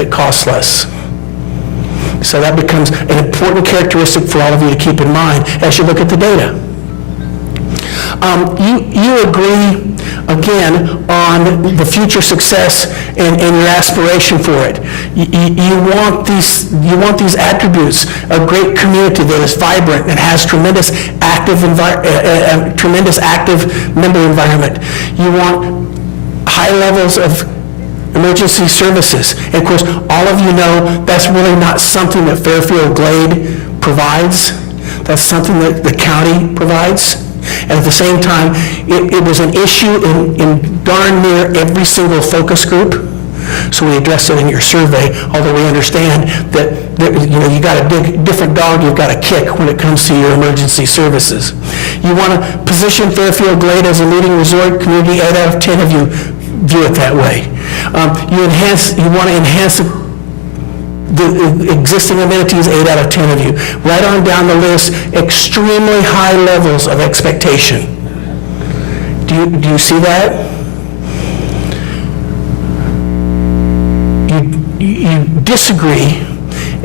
it costs less. So that becomes an important characteristic for all of you to keep in mind as you look at the data. You agree, again, on the future success and your aspiration for it. You want these attributes, a great community that is vibrant and has tremendous active member environment. You want high levels of emergency services. And of course, all of you know that's really not something that Fairfield Glade provides. That's something that the county provides. And at the same time, it was an issue in darn near every single focus group. So we addressed it in your survey, although we understand that you got a different dog you've got to kick when it comes to your emergency services. You want to position Fairfield Glade as a leading resort community. 8 out of 10 of you view it that way. You want to enhance the existing amenities. 8 out of 10 of you. Right on down the list, extremely high levels of expectation. Do you see that? You disagree,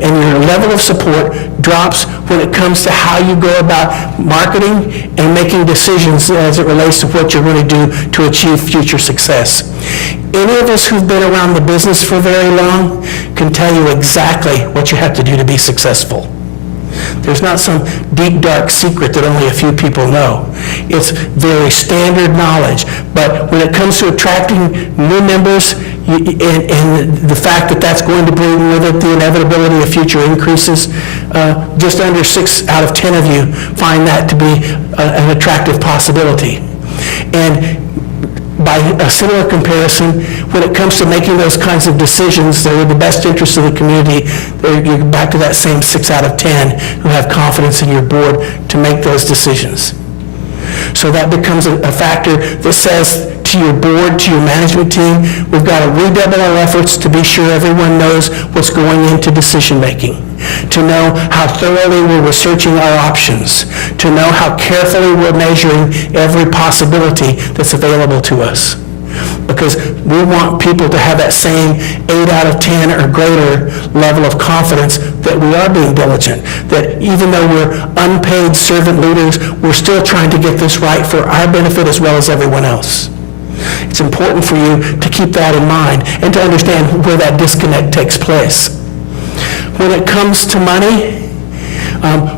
and your level of support drops when it comes to how you go about marketing and making decisions as it relates to what you're going to do to achieve future success. Any of us who've been around the business for very long can tell you exactly what you have to do to be successful. There's not some deep, dark secret that only a few people know. It's very standard knowledge. But when it comes to attracting new members, and the fact that that's going to bring with it the inevitability of future increases, just under 6 out of 10 of you find that to be an attractive possibility. And by a similar comparison, when it comes to making those kinds of decisions that are in the best interest of the community, you're back to that same 6 out of 10 who have confidence in your board to make those decisions. So that becomes a factor that says to your board, to your management team, we've got to redouble our efforts to be sure everyone knows what's going into decision making, to know how thoroughly we're researching our options, to know how carefully we're measuring every possibility that's available to us. Because we want people to have that same 8 out of 10 or greater level of confidence that we are being diligent, that even though we're unpaid servant leaders, we're still trying to get this right for our benefit as well as everyone else. It's important for you to keep that in mind and to understand where that disconnect takes place. When it comes to money,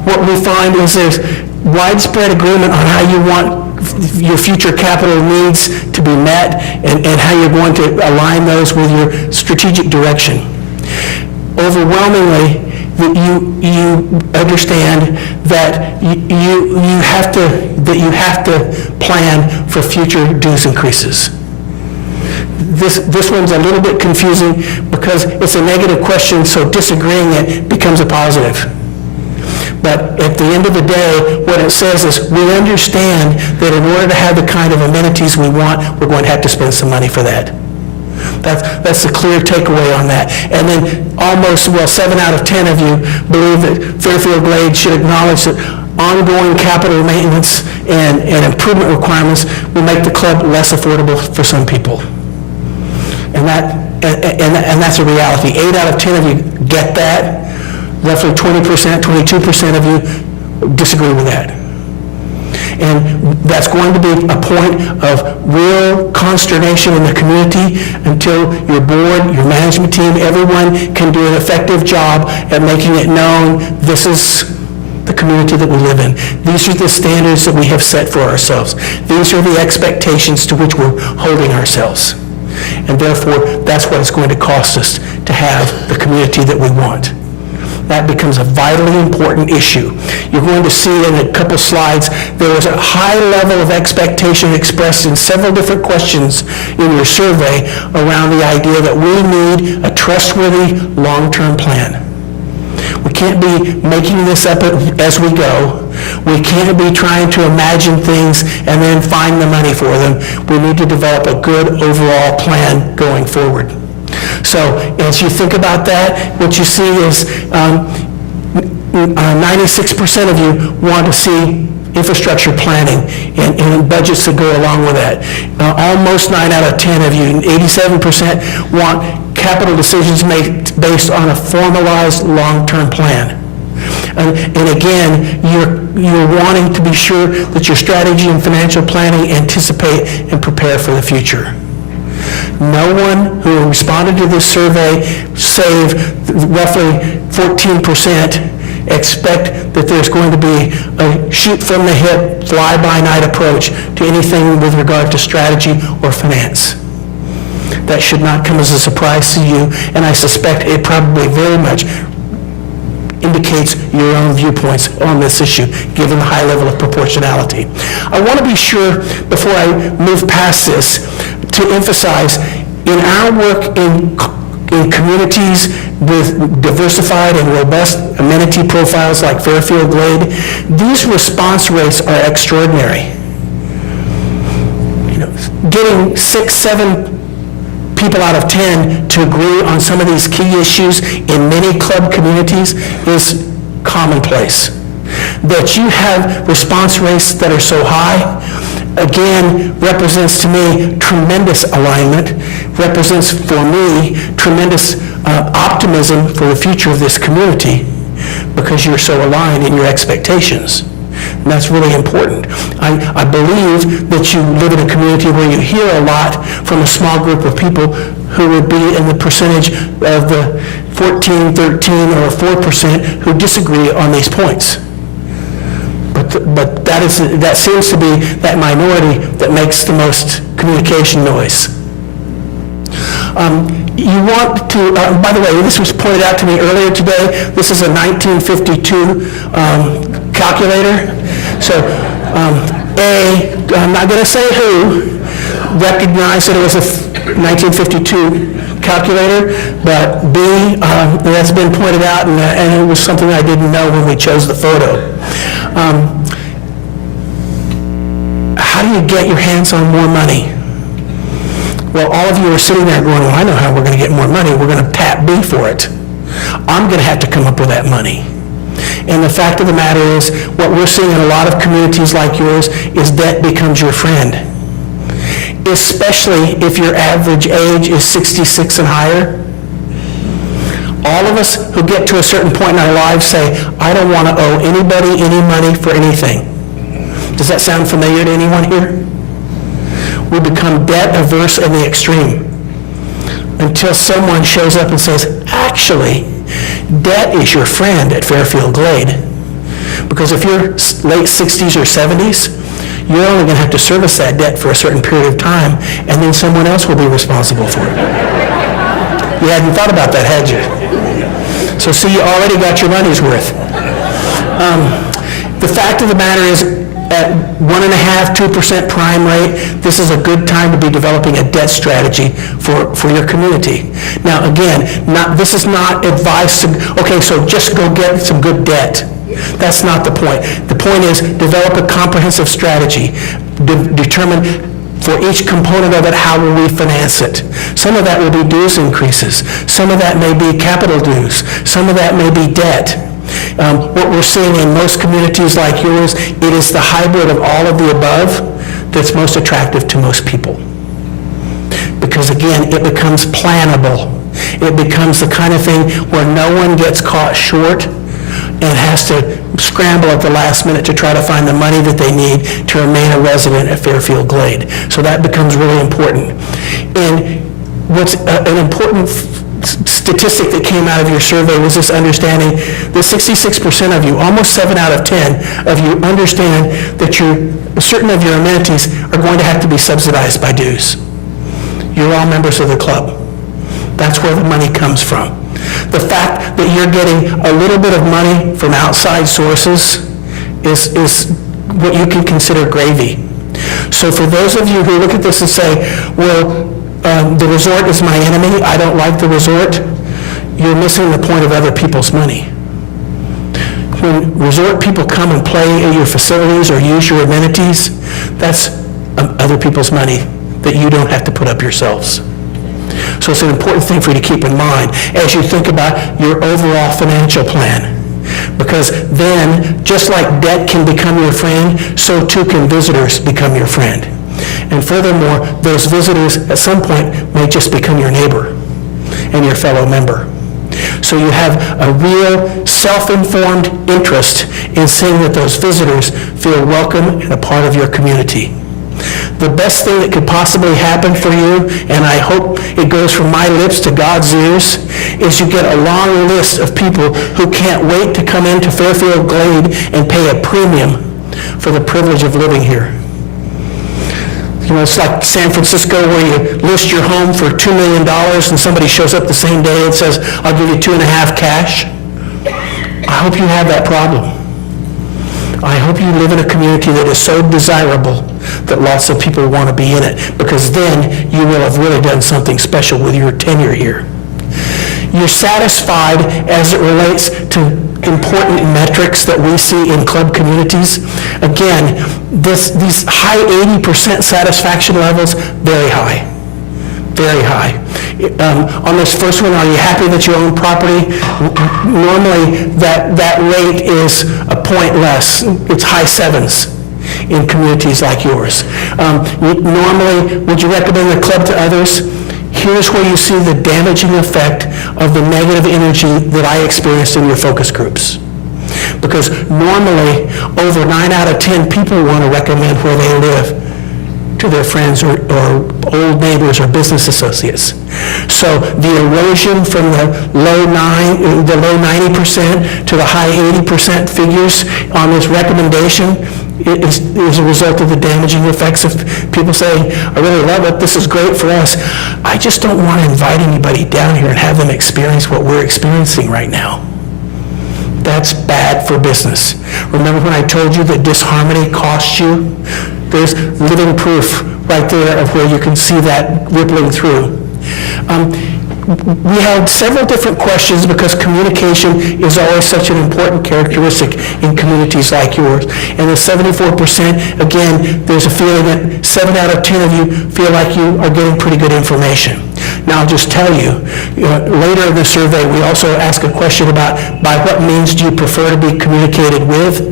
what we find is there's widespread agreement on how you want your future capital needs to be met and how you're going to align those with your strategic direction. Overwhelmingly, you understand that you have to plan for future dues increases. This one's a little bit confusing because it's a negative question, so disagreeing it becomes a positive. But at the end of the day, what it says is we understand that in order to have the kind of amenities we want, we're going to have to spend some money for that. That's the clear takeaway on that. And then almost, 7 out of 10 of you believe that Fairfield Glade should acknowledge that ongoing capital maintenance and improvement requirements will make the club less affordable for some people. And that's a reality. 8 out of 10 of you get that. Roughly 20%, 22% of you disagree with that. And that's going to be a point of real consternation in the community until your board, your management team, everyone can do an effective job at making it known this is the community that we live in. These are the standards that we have set for ourselves. These are the expectations to which we're holding ourselves. And therefore, that's what it's going to cost us to have the community that we want. That becomes a vitally important issue. You're going to see in a couple slides, there was a high level of expectation expressed in several different questions in your survey around the idea that we need a trustworthy long-term plan. We can't be making this up as we go. We can't be trying to imagine things and then find the money for them. We need to develop a good overall plan going forward. So as you think about that, what you see is 96% of you want to see infrastructure planning and budgets that go along with that. Almost 9 out of 10 of you, 87%, want capital decisions made based on a formalized long-term plan. And again, you're wanting to be sure that your strategy and financial planning anticipate and prepare for the future. No one who responded to this survey, save roughly 14%, expect that there's going to be a shoot from the hip, fly-by-night approach to anything with regard to strategy or finance. That should not come as a surprise to you, and I suspect it probably very much indicates your own viewpoints on this issue, given the high level of proportionality. I want to be sure, before I move past this, to emphasize, in our work in communities with diversified and robust amenity profiles like Fairfield Glade, these response rates are extraordinary. Getting 6, 7 people out of 10 to agree on some of these key issues in many club communities is commonplace. That you have response rates that are so high, again, represents to me tremendous alignment, represents for me tremendous optimism for the future of this community, because you're so aligned in your expectations. And that's really important. I believe that you live in a community where you hear a lot from a small group of people who would be in the percentage of the 14, 13, or 4% who disagree on these points. But that seems to be that minority that makes the most communication noise. You want to, by the way, this was pointed out to me earlier today. This is a 1952 calculator. So, I'm not going to say who recognized that it was a 1952 calculator, but B, that's been pointed out, and it was something I didn't know when we chose the photo. How do you get your hands on more money? Well, all of you are sitting there going, well, I know how we're going to get more money. We're going to tap B for it. I'm going to have to come up with that money. And the fact of the matter is, what we're seeing in a lot of communities like yours is debt becomes your friend. Especially if your average age is 66 and higher. All of us who get to a certain point in our lives say, I don't want to owe anybody any money for anything. Does that sound familiar to anyone here? We become debt averse in the extreme until someone shows up and says, actually, debt is your friend at Fairfield Glade. Because if you're late 60s or 70s, you're only going to have to service that debt for a certain period of time, and then someone else will be responsible for it. You hadn't thought about that, had you? So see, you already got your money's worth. The fact of the matter is, at 1.5%, 2% prime rate, this is a good time to be developing a debt strategy for your community. Now, again, this is not advice to, okay, so just go get some good debt. That's not the point. The point is develop a comprehensive strategy. Determine for each component of it, how will we finance it? Some of that will be dues increases. Some of that may be capital dues. Some of that may be debt. What we're seeing in most communities like yours, it is the hybrid of all of the above that's most attractive to most people. Because again, it becomes plannable. It becomes the kind of thing where no one gets caught short and has to scramble at the last minute to try to find the money that they need to remain a resident at Fairfield Glade. So that becomes really important. And what's an important statistic that came out of your survey was this understanding that 66% of you, almost 7 out of 10 of you, understand that certain of your amenities are going to have to be subsidized by dues. You're all members of the club. That's where the money comes from. The fact that you're getting a little bit of money from outside sources is what you can consider gravy. So for those of you who look at this and say, well, the resort is my enemy, I don't like the resort, you're missing the point of other people's money. When resort people come and play at your facilities or use your amenities, that's other people's money that you don't have to put up yourselves. So it's an important thing for you to keep in mind as you think about your overall financial plan. Because then, just like debt can become your friend, so too can visitors become your friend. And furthermore, those visitors at some point may just become your neighbor and your fellow member. So you have a real self-informed interest in seeing that those visitors feel welcome and a part of your community. The best thing that could possibly happen for you, and I hope it goes from my lips to God's ears, is you get a long list of people who can't wait to come into Fairfield Glade and pay a premium for the privilege of living here. You know, it's like San Francisco where you list your home for $2 million and somebody shows up the same day and says, I'll give you 2.5 cash. I hope you have that problem. I hope you live in a community that is so desirable that lots of people want to be in it, because then you will have really done something special with your tenure here. You're satisfied as it relates to important metrics that we see in club communities. Again, these high 80% satisfaction levels, very high. Very high. On this first one, are you happy that you own property? Normally, that rate is a point less. It's high 7s in communities like yours. Normally, would you recommend the club to others? Here's where you see the damaging effect of the negative energy that I experienced in your focus groups. Because normally, over 9 out of 10 people want to recommend where they live to their friends or old neighbors or business associates. So the erosion from the low 90% to the high 80% figures on this recommendation is a result of the damaging effects of people saying, I really love it, this is great for us. I just don't want to invite anybody down here and have them experience what we're experiencing right now. That's bad for business. Remember when I told you that disharmony costs you? There's living proof right there of where you can see that rippling through. We had several different questions because communication is always such an important characteristic in communities like yours. And the 74%, again, there's a feeling that 7 out of 10 of you feel like you are getting pretty good information. Now, I'll just tell you, later in the survey, we also ask a question about by what means do you prefer to be communicated with?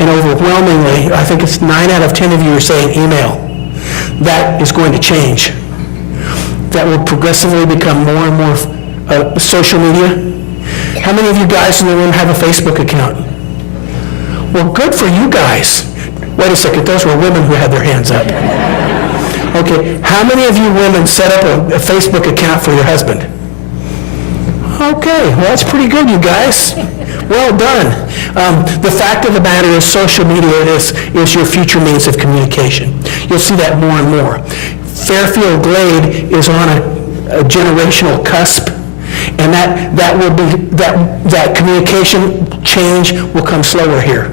And overwhelmingly, I think it's 9 out of 10 of you are saying email. That is going to change. That will progressively become more and more social media. How many of you guys in the room have a Facebook account? Well, good for you guys. Wait a second, those were women who had their hands up. Okay, how many of you women set up a Facebook account for your husband? Okay, well, that's pretty good, you guys. Well done. The fact of the matter is social media is your future means of communication. You'll see that more and more. Fairfield Glade is on a generational cusp, and that communication change will come slower here.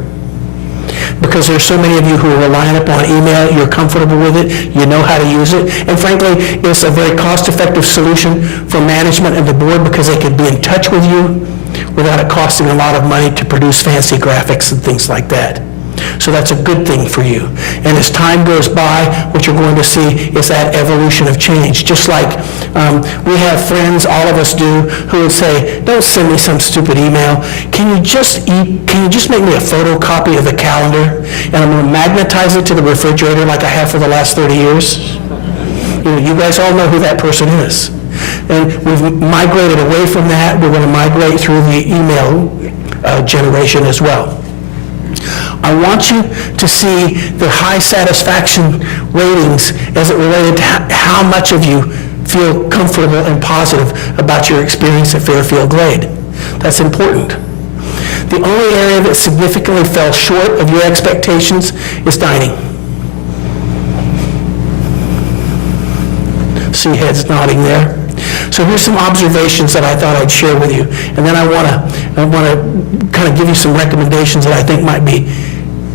Because there's so many of you who are relying upon email, you're comfortable with it, you know how to use it, and frankly, it's a very cost-effective solution for management and the board because they can be in touch with you without it costing a lot of money to produce fancy graphics and things like that. So that's a good thing for you. And as time goes by, what you're going to see is that evolution of change. Just like we have friends, all of us do, who would say, don't send me some stupid email. Can you just make me a photocopy of the calendar and I'm going to magnetize it to the refrigerator like I have for the last 30 years? You guys all know who that person is. And we've migrated away from that. We're going to migrate through the email generation as well. I want you to see the high satisfaction ratings as it related to how much of you feel comfortable and positive about your experience at Fairfield Glade. That's important. The only area that significantly fell short of your expectations is dining. See heads nodding there. So here's some observations that I thought I'd share with you, and then I want to kind of give you some recommendations that I think might be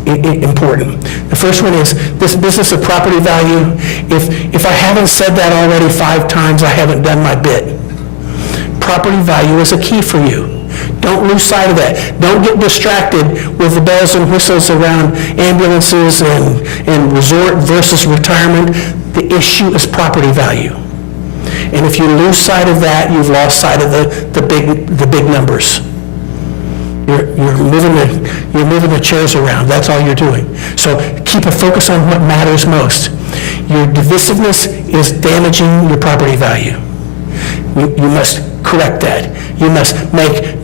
important. The first one is this business of property value. If I haven't said that already 5 times, I haven't done my bit. Property value is a key for you. Don't lose sight of that. Don't get distracted with the bells and whistles around ambulances and resort versus retirement. The issue is property value. And if you lose sight of that, you've lost sight of the big numbers. You're moving the chairs around. That's all you're doing. So keep a focus on what matters most. Your divisiveness is damaging your property value. You must correct that. You must make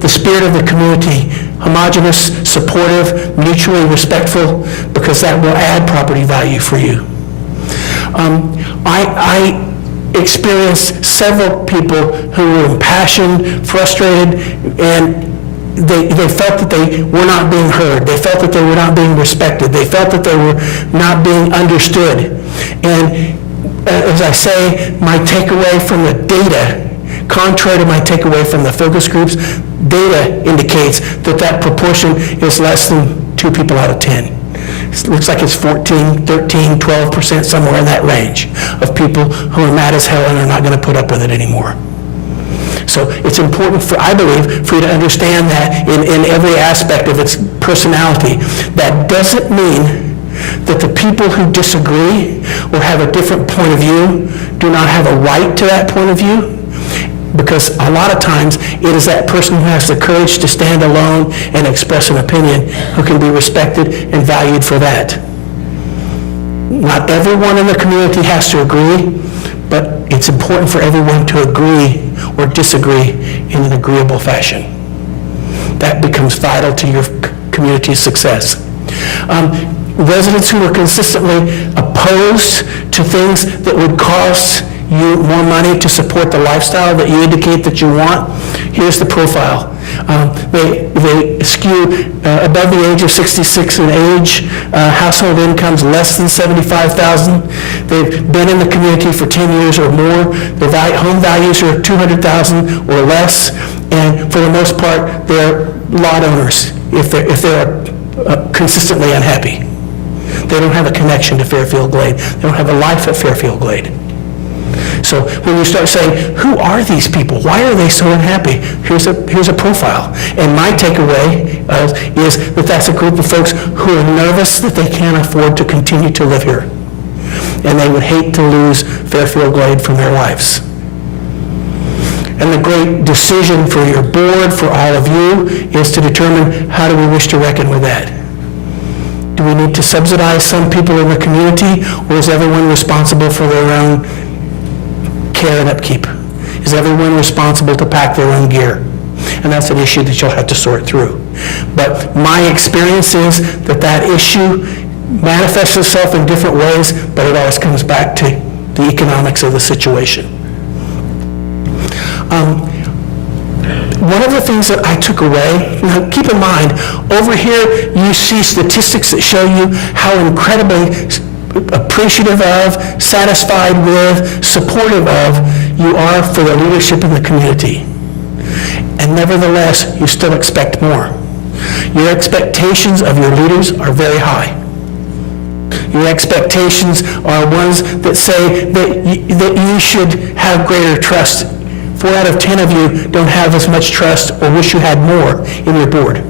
the spirit of the community homogeneous, supportive, mutually respectful, because that will add property value for you. I experienced several people who were impassioned, frustrated, and they felt that they were not being heard. They felt that they were not being respected. They felt that they were not being understood. And as I say, my takeaway from the data, contrary to my takeaway from the focus groups, data indicates that proportion is less than 2 people out of 10. It looks like it's 14, 13, 12%, somewhere in that range of people who are mad as hell and are not going to put up with it anymore. So it's important, I believe, for you to understand that in every aspect of its personality. That doesn't mean that the people who disagree or have a different point of view do not have a right to that point of view, because a lot of times it is that person who has the courage to stand alone and express an opinion who can be respected and valued for that. Not everyone in the community has to agree, but it's important for everyone to agree or disagree in an agreeable fashion. That becomes vital to your community's success. Residents who are consistently opposed to things that would cost you more money to support the lifestyle that you indicate that you want, here's the profile. They skew above the age of 66 in age, household incomes less than $75,000. They've been in the community for 10 years or more. Their home values are $200,000 or less, and for the most part, they're lot owners if they're consistently unhappy. They don't have a connection to Fairfield Glade. They don't have a life at Fairfield Glade. So when you start saying, who are these people? Why are they so unhappy? Here's a profile. And my takeaway is that that's a group of folks who are nervous that they can't afford to continue to live here. And they would hate to lose Fairfield Glade from their lives. And the great decision for your board, for all of you, is to determine how do we wish to reckon with that. Do we need to subsidize some people in the community, or is everyone responsible for their own care and upkeep? Is everyone responsible to pack their own gear? And that's an issue that you'll have to sort through. But my experience is that issue manifests itself in different ways, but it always comes back to the economics of the situation. One of the things that I took away, now keep in mind, over here you see statistics that show you how incredibly appreciative of, satisfied with, supportive of you are for the leadership in the community. And nevertheless, you still expect more. Your expectations of your leaders are very high. Your expectations are ones that say that you should have greater trust. 4 out of 10 of you don't have as much trust or wish you had more in your board.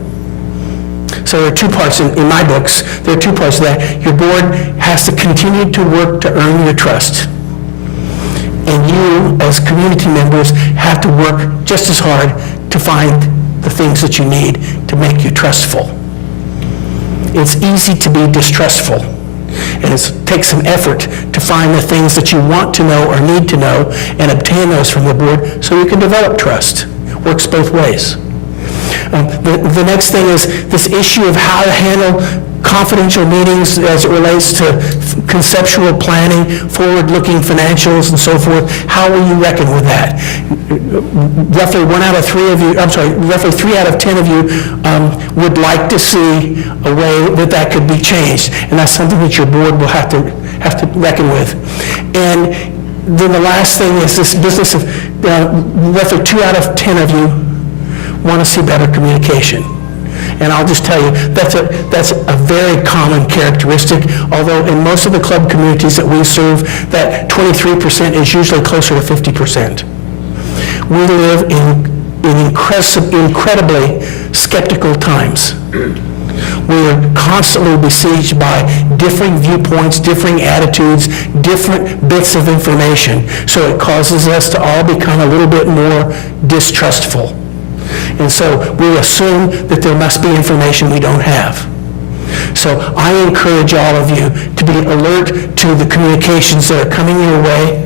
So there are 2 parts in my books. There are 2 parts to that. Your board has to continue to work to earn your trust. And you, as community members, have to work just as hard to find the things that you need to make you trustful. It's easy to be distrustful. And it takes some effort to find the things that you want to know or need to know and obtain those from the board so you can develop trust. Works both ways. The next thing is this issue of how to handle confidential meetings as it relates to conceptual planning, forward-looking financials, and so forth. How will you reckon with that? Roughly 3 out of 10 of you would like to see a way that could be changed, and that's something that your board will have to reckon with. And then the last thing is this business of roughly 2 out of 10 of you want to see better communication. And I'll just tell you, that's a very common characteristic, although in most of the club communities that we serve, that 23% is usually closer to 50%. We live in incredibly skeptical times. We are constantly besieged by differing viewpoints, differing attitudes, different bits of information. So it causes us to all become a little bit more distrustful. And so we assume that there must be information we don't have. So I encourage all of you to be alert to the communications that are coming your way.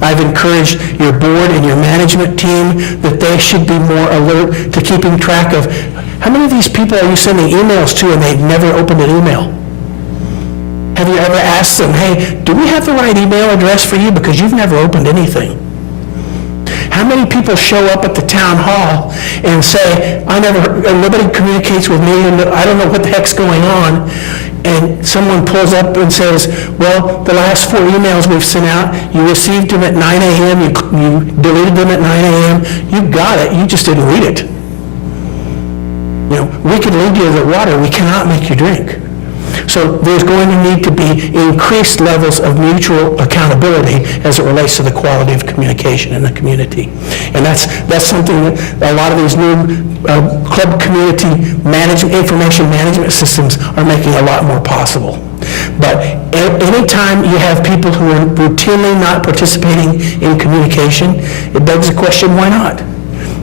I've encouraged your board and your management team that they should be more alert to keeping track of how many of these people are you sending emails to and they've never opened an email? Have you ever asked them, hey, do we have the right email address for you because you've never opened anything? How many people show up at the town hall and say, nobody communicates with me and I don't know what the heck's going on, and someone pulls up and says, well, the last 4 emails we've sent out, you received them at 9 a.m., you deleted them at 9 a.m., you got it, you just didn't read it. We can lead you to the water, we cannot make you drink. So there's going to need to be increased levels of mutual accountability as it relates to the quality of communication in the community. And that's something that a lot of these new club community management, information management systems are making a lot more possible. But anytime you have people who are routinely not participating in communication, it begs the question, why not?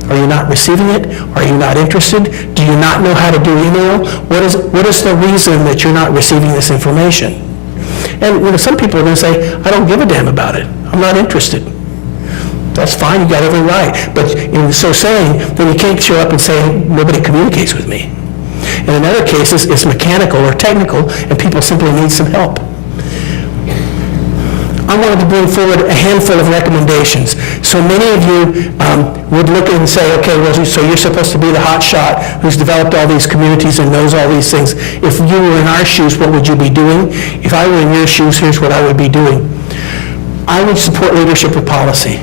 Are you not receiving it? Are you not interested? Do you not know how to do email? What is the reason that you're not receiving this information? And some people are going to say, I don't give a damn about it. I'm not interested. That's fine, you got every right. But in so saying, then you can't show up and say, nobody communicates with me. And in other cases, it's mechanical or technical, and people simply need some help. I wanted to bring forward a handful of recommendations. So many of you would look and say, okay, well, so you're supposed to be the hot shot who's developed all these communities and knows all these things. If you were in our shoes, what would you be doing? If I were in your shoes, here's what I would be doing. I would support leadership with policy.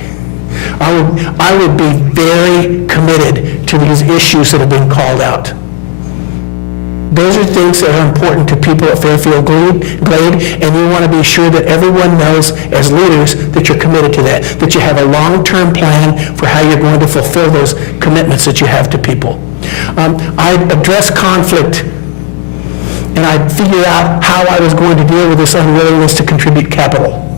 I would be very committed to these issues that have been called out. Those are things that are important to people at Fairfield Glade, and you want to be sure that everyone knows as leaders that you're committed to that you have a long-term plan for how you're going to fulfill those commitments that you have to people. I'd address conflict, and I'd figure out how I was going to deal with this unwillingness to contribute capital.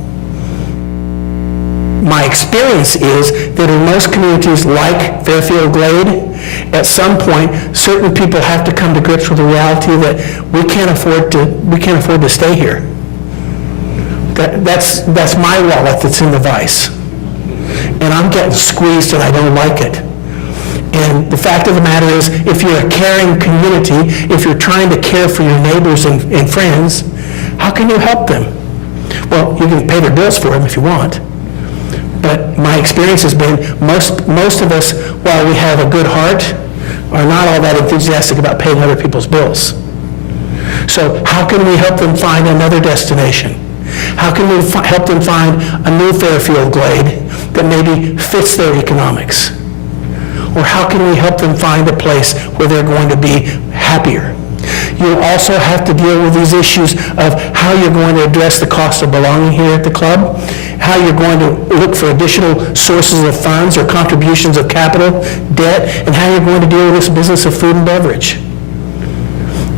My experience is that in most communities like Fairfield Glade, at some point, certain people have to come to grips with the reality that we can't afford to stay here. That's my wallet that's in the vice. And I'm getting squeezed and I don't like it. And the fact of the matter is, if you're a caring community, if you're trying to care for your neighbors and friends, how can you help them? Well, you can pay their bills for them if you want. But my experience has been most of us, while we have a good heart, are not all that enthusiastic about paying other people's bills. So how can we help them find another destination? How can we help them find a new Fairfield Glade that maybe fits their economics? Or how can we help them find a place where they're going to be happier? You'll also have to deal with these issues of how you're going to address the cost of belonging here at the club, how you're going to look for additional sources of funds or contributions of capital, debt, and how you're going to deal with this business of food and beverage.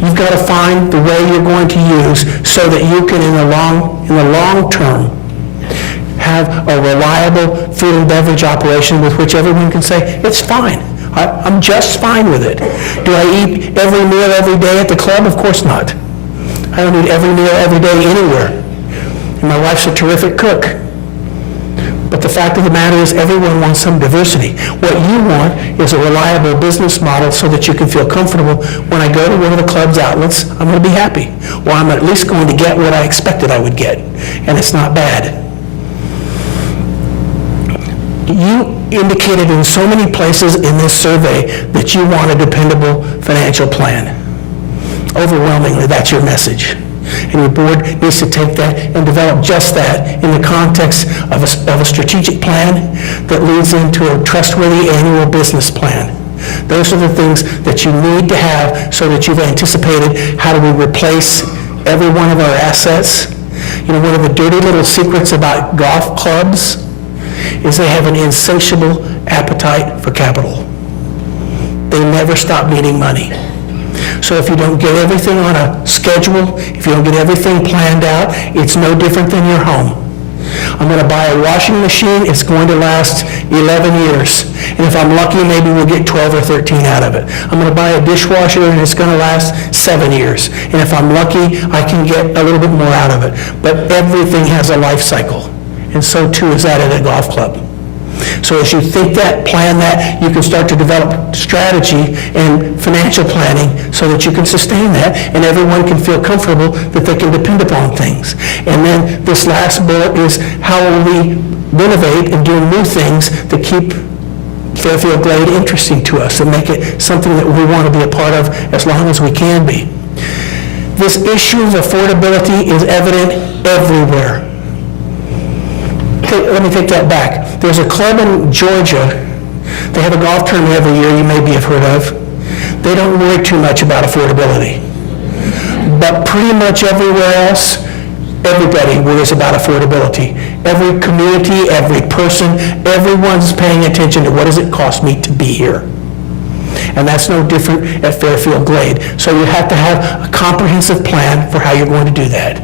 You've got to find the way you're going to use so that you can, in the long term, have a reliable food and beverage operation with which everyone can say, it's fine. I'm just fine with it. Do I eat every meal every day at the club? Of course not. I don't eat every meal every day anywhere. And my wife's a terrific cook. But the fact of the matter is everyone wants some diversity. What you want is a reliable business model so that you can feel comfortable when I go to one of the club's outlets, I'm going to be happy. Well, I'm at least going to get what I expected I would get. And it's not bad. You indicated in so many places in this survey that you want a dependable financial plan. Overwhelmingly, that's your message. And your board needs to take that and develop just that in the context of a strategic plan that leads into a trustworthy annual business plan. Those are the things that you need to have so that you've anticipated how do we replace every one of our assets. One of the dirty little secrets about golf clubs is they have an insatiable appetite for capital. They never stop needing money. So if you don't get everything on a schedule, if you don't get everything planned out, it's no different than your home. I'm going to buy a washing machine, it's going to last 11 years. And if I'm lucky, maybe we'll get 12 or 13 out of it. I'm going to buy a dishwasher and it's going to last 7 years. And if I'm lucky, I can get a little bit more out of it. But everything has a life cycle. And so too is that at a golf club. So as you think that, plan that, you can start to develop strategy and financial planning so that you can sustain that and everyone can feel comfortable that they can depend upon things. And then this last bullet is how will we renovate and do new things that keep Fairfield Glade interesting to us and make it something that we want to be a part of as long as we can be. This issue of affordability is evident everywhere. Let me take that back. There's a club in Georgia. They have a golf tournament every year you maybe have heard of. They don't worry too much about affordability. But pretty much everywhere else, everybody worries about affordability. Every community, every person, everyone's paying attention to what does it cost me to be here. And that's no different at Fairfield Glade. So you have to have a comprehensive plan for how you're going to do that.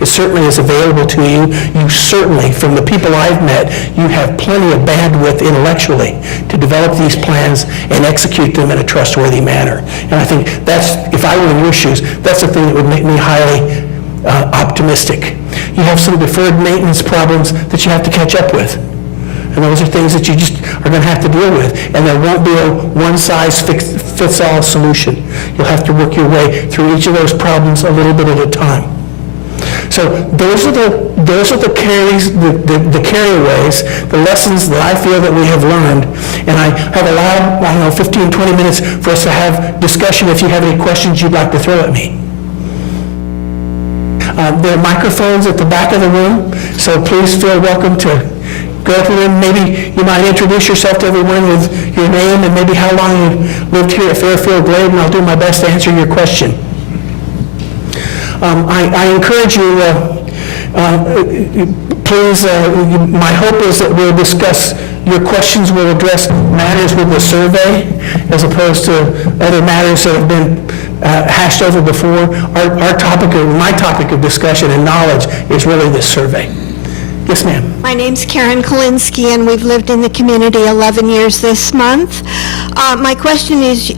It certainly is available to you. You certainly, from the people I've met, you have plenty of bandwidth intellectually to develop these plans and execute them in a trustworthy manner. And I think that's, if I were in your shoes, that's the thing that would make me highly optimistic. You have some deferred maintenance problems that you have to catch up with. And those are things that you just are going to have to deal with. And there won't be a one-size-fits-all solution. You'll have to work your way through each of those problems a little bit at a time. So those are the carryaways, the lessons that I feel that we have learned. And I have allowed, 15, 20 minutes for us to have discussion if you have any questions you'd like to throw at me. There are microphones at the back of the room, so please feel welcome to go to them. Maybe you might introduce yourself to everyone with your name and maybe how long you've lived here at Fairfield Glade, and I'll do my best to answer your question. I encourage you, please, my hope is that we'll discuss, your questions will address matters with the survey as opposed to other matters that have been hashed over before. Our topic, my topic of discussion and knowledge is really this survey. Yes, ma'am. My name's Karen Kolinsky, and we've lived in the community 11 years this month. My question is,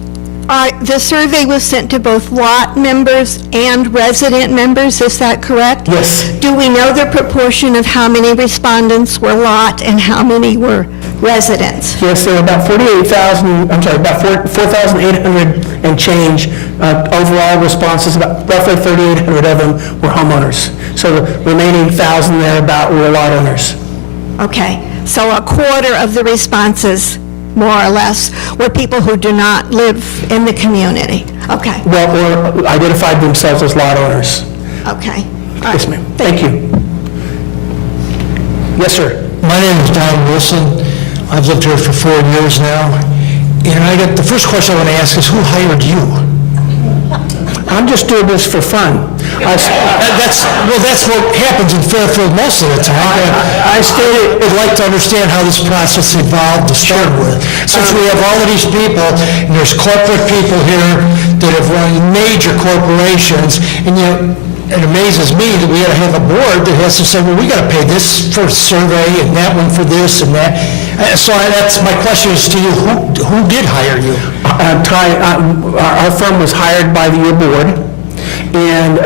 the survey was sent to both lot members and resident members, is that correct? Yes. Do we know the proportion of how many respondents were lot and how many were residents? Yes, there were about 4,800 and change overall responses. About roughly 3,800 of them were homeowners. So the remaining 1,000 thereabout were lot owners. Okay, so a quarter of the responses, more or less, were people who do not live in the community. Okay. Well, or identified themselves as lot owners. Okay. Yes, ma'am. Thank you. Yes, sir. My name is Don Wilson. I've lived here for 4 years now. And the first question I want to ask is, who hired you? I'm just doing this for fun. That's what happens in Fairfield most of the time. I'd like to understand how this process evolved to start with. Since we have all of these people, and there's corporate people here that have run major corporations, and it amazes me that we got to have a board that has to say, well, we got to pay this for a survey and that one for this and that. So that's my question is to you, who did hire you? Our firm was hired by your board, and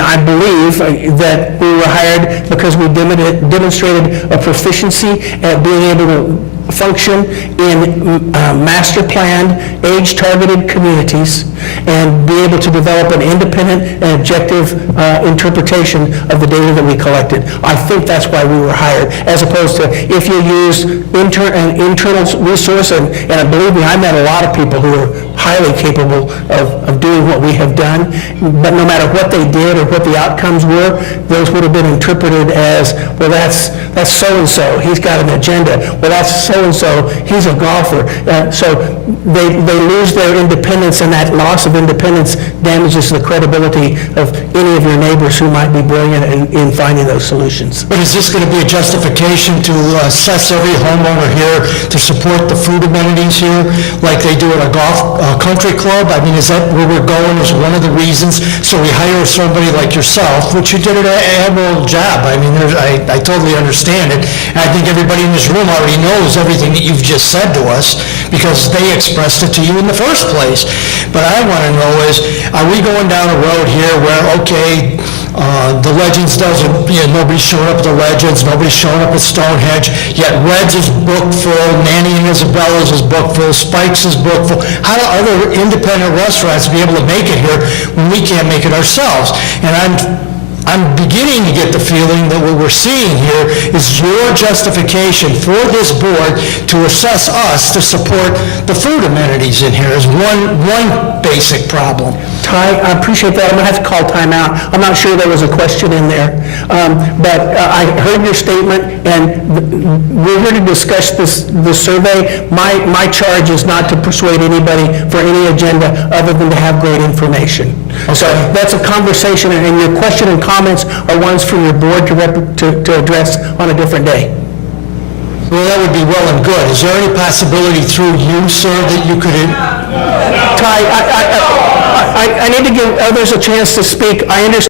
I believe that we were hired because we demonstrated a proficiency at being able to function in master planned, age-targeted communities and be able to develop an independent and objective interpretation of the data that we collected. I think that's why we were hired, as opposed to if you use an internal resource, and believe me, I met a lot of people who are highly capable of doing what we have done, but no matter what they did or what the outcomes were, those would have been interpreted as, well, that's so-and-so, he's got an agenda, well, that's so-and-so, he's a golfer. So they lose their independence, and that loss of independence damages the credibility of any of your neighbors who might be brilliant in finding those solutions. But is this going to be a justification to assess every homeowner here to support the food amenities here, like they do at a golf country club? I mean, is that where we're going, is one of the reasons? So we hire somebody like yourself, which you did an admirable job. I mean, I totally understand it. And I think everybody in this room already knows everything that you've just said to us, because they expressed it to you in the first place. But I want to know is, are we going down a road here where, okay, the Legends doesn't, nobody's showing up at the Legends, nobody's showing up at Stonehenge, yet Reds is booked full, Manny and Isabella's is booked full, Spike's is booked full. How do other independent restaurants be able to make it here when we can't make it ourselves? And I'm beginning to get the feeling that what we're seeing here is your justification for this board to assess us to support the food amenities in here is one basic problem. Ty, I appreciate that. I'm going to have to call time out. I'm not sure there was a question in there. But I heard your statement, and we're here to discuss the survey. My charge is not to persuade anybody for any agenda other than to have great information. So that's a conversation, and your question and comments are ones for your board to address on a different day. Well, that would be well and good. Is there any possibility through you, sir, that you could... Ty, I need to give others a chance to speak. I understand